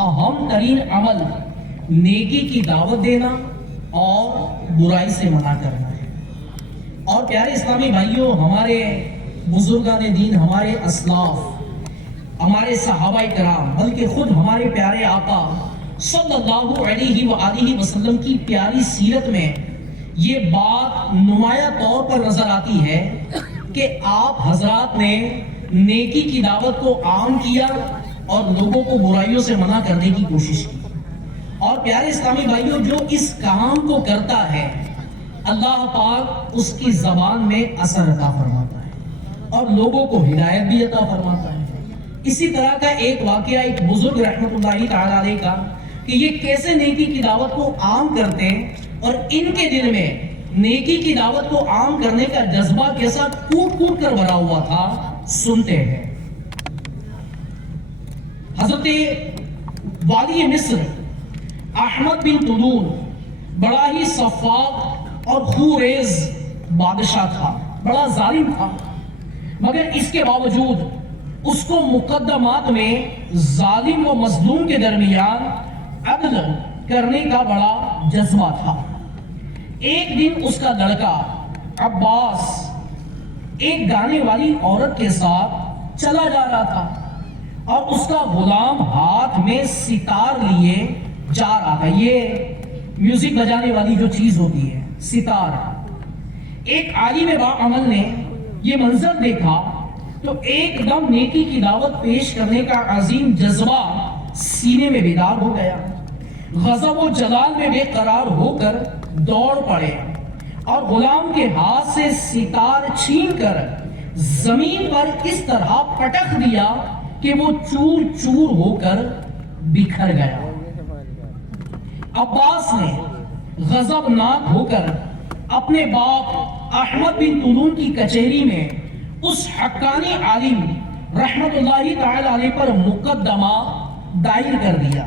अहम तरीन अमल नेकी की दावत देना और बुराई से मना करना है। और प्यारे इस्लामी भाइयों, हमारे बुजुर्गान दीन, हमारे असलाफ, हमारे सहाबाए कराम, बल्कि खुद हमारे प्यारे आका सल्लल्लाहु अलैहि वसल्लम की प्यारी सीरत में ये बात नुमाया तौर पर नजर आती है कि आप हजरात ने नेकी की दावत को आम किया और लोगों को बुराइयों से मना करने की कोशिश की। और प्यारे इस्लामी भाइयों, जो इस काम को करता है अल्लाह पाक उसकी जबान में असर अता फरमाता है और लोगों को हिदायत भी अता फरमाता है। इसी तरह का एक वाकया एक बुजुर्ग रहमतुल्लाहि तआला अलैह का कि ये कैसे नेकी की दावत को आम करते हैं और इनके दिल में नेकी की दावत को आम करने का जज्बा कैसा कूट कूट कर भरा हुआ था, सुनते हैं। हजरत वाली मिस्र अहमद बिन तुलून बड़ा ही सफाक और खूरेज बादशाह था, बड़ा जालिम था, मगर इसके बावजूद उसको मुकद्दमात में जालिम व मजलूम के दरमियान अदल करने का बड़ा जज्बा था। एक दिन उसका लड़का अब्बास एक गाने वाली औरत के साथ चला जा रहा था और उसका गुलाम हाथ में सितार लिए जा रहा था। ये म्यूजिक बजाने वाली जो चीज होती है, सितार। एक आलिम बाअमल ने ये मंजर देखा तो एकदम नेकी की दावत पेश करने का अजीम जज्बा सीने में बेदार हो गया। गज़ब व जलाल में बेकरार होकर दौड़ पड़े और गुलाम के हाथ से सितार छीनकर जमीन पर इस तरह पटक दिया कि वो चूर चूर होकर बिखर गया। अब्बास ने गजबनाक होकर अपने बाप अहमद बिन तुलून की कचहरी में उस हक्कानी आलिम रहमतुल्लाहि तआला अलैह पर मुकद्दमा दायर कर दिया।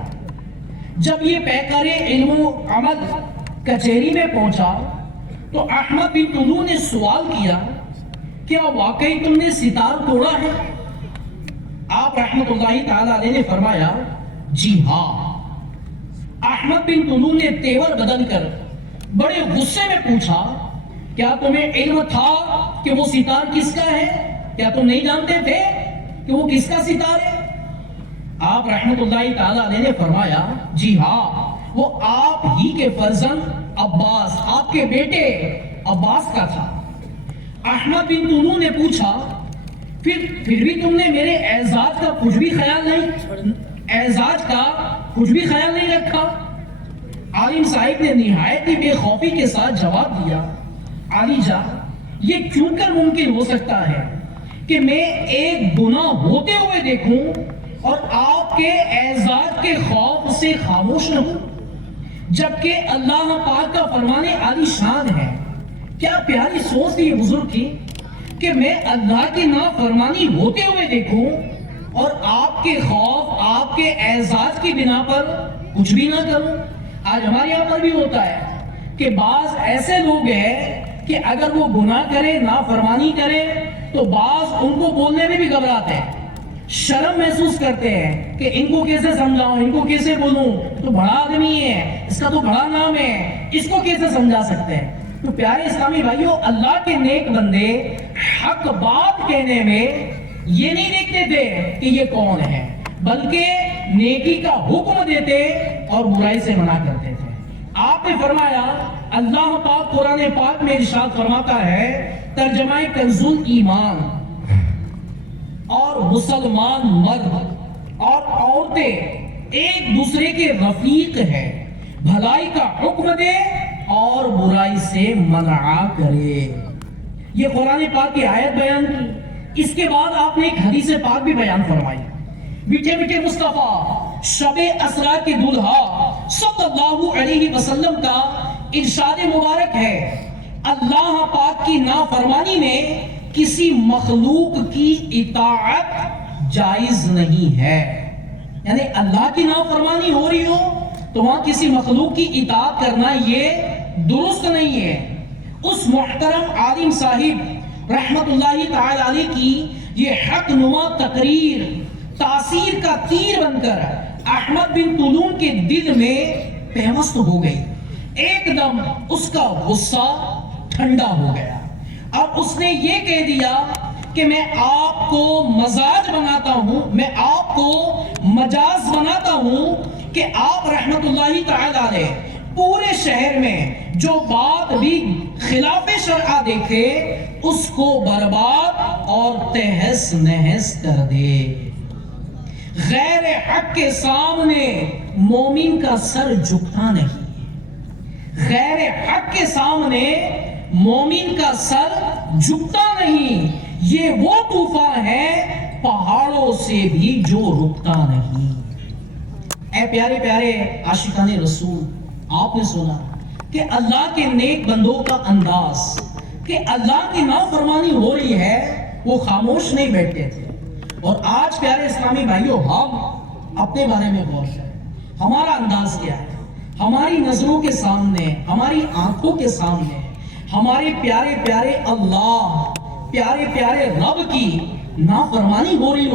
जब ये पैकरे इल्म अमल कचहरी में पहुंचा तो अहमद बिन तुलून ने सवाल किया, क्या वाकई तुमने सितार तोड़ा है? आप रहमतुल्लाहि तआला अलैह ने फरमाया, जी हाँ। अहमद बिन तुलून ने तेवर बदलकर बड़े गुस्से में पूछा, क्या तुम्हें इल्म था कि वो सितार किसका है? क्या तुम नहीं जानते थे कि वो किसका सितार है? आप रहमतुल्लाहि तआला अलैह ने फरमाया, जी हाँ, वो आप ही के फर्जंद अब्बास, आपके बेटे अब्बास का था। अहमद बिन तुलून ने पूछा, फिर भी तुमने मेरे एजाज का कुछ भी ख्याल नहीं रखा? आलिम साहिब ने निहायत ही बेखौफी के साथ जवाब दिया, आली जा, ये क्यों कर मुमकिन हो सकता है कि मैं एक गुनाह होते हुए देखूं और आपके एजाज के खौफ से खामोश रहूं, जबकि अल्लाह पाक का फरमाने आली शान है। क्या प्यारी सोच थी बुजुर्ग की कि मैं अल्लाह की नाफरमानी होते हुए देखूं और आपके खौफ, आपके एजाज की बिना पर कुछ भी ना करूं। आज हमारे यहाँ पर भी होता है कि बाज ऐसे लोग हैं कि अगर वो गुनाह करे, नाफरमानी करे, तो बाज उनको बोलने में भी घबराते हैं, शर्म महसूस करते हैं कि इनको कैसे समझाऊं, इनको कैसे बोलूं, तो बड़ा आदमी है, इसका तो बड़ा नाम है, इसको कैसे समझा सकते हैं। तो प्यारे इस्लामी भाइयों, अल्लाह के नेक बंदे हक बात कहने में ये नहीं देखते थे कि ये कौन है, बल्कि नेकी का हुक्म देते और बुराई से मना करते थे। आपने फरमाया, अल्लाह पाक कुरान पाक में इरशाद फरमाता है, तर्जमाए कंजुल ईमान, और मुसलमान मर्द और औरतें एक दूसरे के रफीक हैं, भलाई का हुक्म दे और बुराई से मना करे। ये कुरान पाक की आयत बयान की। इसके बाद आपने एक हदीस पाक भी बयान फरमाई। मीठे मीठे मुस्तफा शबे असरा के दुल्हा सल्लल्लाहु अलैहि वसल्लम का इरशाद मुबारक है, अल्लाह पाक की नाफरमानी में किसी मखलूक की इताअत जायज नहीं है। यानी अल्लाह की नाफरमानी हो रही हो तो वहां किसी मखलूक की इताअत करना ये दुरुस्त नहीं है। उस मुहतरम आलिम साहिब रहमतुल्लाहि तआला अलैह की ये हक नुमा तकरीर तासीर का तीर बनकर احمد بن طولون کے دل میں پیوست ہو گئی. ایک دم اس کا غصہ ٹھنڈا ہو گیا. اب اس نے یہ کہہ دیا کہ میں آپ کو مزاج بناتا ہوں, میں آپ کو مجاز بناتا ہوں کہ آپ رحمت اللہ تعالی علیہ پورے شہر میں جو بات بھی خلاف شرع دیکھے اس کو برباد اور تہس نہس کر دے. غیر حق کے سامنے مومن کا سر جھکتا نہیں. غیر حق کے سامنے مومن کا سر جھکتا نہیں. یہ وہ طوفان ہے پہاڑوں سے بھی جو رکتا نہیں. اے پیارے پیارے عاشقان رسول, آپ نے سنا کہ اللہ کے نیک بندوں کا انداز کہ اللہ کی نافرمانی ہو رہی ہے وہ خاموش نہیں بیٹھتے تھے. اور آج پیارے اسلامی بھائیوں, ہم اپنے بارے میں غور کریں. ہمارا انداز کیا ہے؟ ہماری نظروں کے سامنے, ہماری آنکھوں کے سامنے ہمارے پیارے پیارے اللہ, پیارے پیارے رب کی نافرمانی ہو رہی ہو